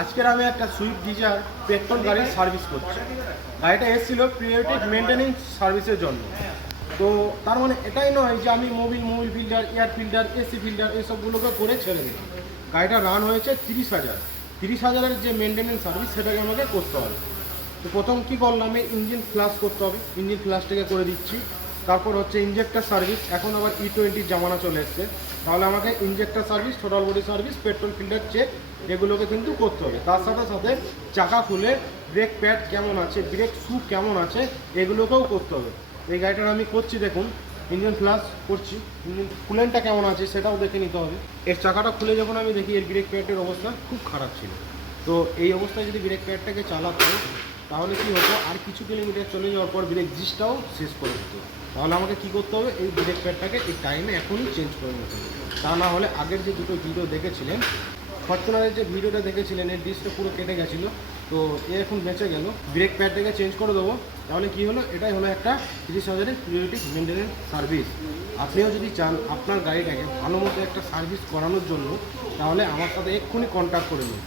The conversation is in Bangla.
আজকের আমি একটা সুইফট ডিজায়ার পেট্রোল গাড়ির সার্ভিস করছি। গাড়িটা এসেছিলো প্রিভেন্টিভ মেনটেনেন্স সার্ভিসের জন্য। তো তার মানে এটাই নয় যে আমি mobil filter, air filter, AC filter এসবগুলোকে করে ছেড়ে দিই। গাড়িটা রান হয়েছে 30,000। 30,000-এর যে মেনটেনেন্স সার্ভিস সেটাকে আমাকে করতে হবে। তো প্রথম কী করলাম, আমি ইঞ্জিন ফ্লাশ করতে হবে, ইঞ্জিন ফ্লাশটাকে করে দিচ্ছি। তারপর হচ্ছে ইঞ্জেক্টর সার্ভিস, এখন আবার E20 জামানা চলে এসছে, তাহলে আমাকে injector service, total body service, petrol filter check এগুলোকে কিন্তু করতে হবে। তার সাথে সাথে চাকা খুলে ব্রেক প্যাড কেমন আছে, ব্রেক শু কেমন আছে এগুলোকেও করতে হবে। এই গাড়িটার আমি করছি, দেখুন ইঞ্জিন ফ্লাশ করছি, ইঞ্জিন কুলেন্টটা কেমন আছে সেটাও দেখে নিতে হবে। এর চাকাটা খুলে যখন আমি দেখি এর ব্রেক প্যাডের অবস্থা খুব খারাপ ছিল। তো এই অবস্থায় যদি ব্রেক প্যাডটাকে চালাতো তাহলে কী হতো, আর কিছু কিলোমিটার চলে যাওয়ার পর ব্রেক জিসটাও শেষ করে দিত। তাহলে আমাকে কী করতে হবে, এই ব্রেক প্যাডটাকে এই টাইমে এখনই চেঞ্জ করে নিতে হবে। তা না হলে আগের যে দুটো ভিডিও দেখেছিলেন, ফরচুনারের যে ভিডিওটা দেখেছিলেন, এর ডিসটা পুরো কেটে গেছিলো। তো এ এখন বেঁচে গেল। ব্রেক প্যাডটাকে চেঞ্জ করে দেবো। তাহলে কী হলো, এটাই হলো একটা 30,000-এর প্রিভেন্টিভ মেনটেনেন্স সার্ভিস। আপনিও যদি চান আপনার গাড়িটাকে ভালো মতো একটা সার্ভিস করানোর জন্য, তাহলে আমার সাথে এক্ষুনি কন্ট্যাক্ট করে নিন।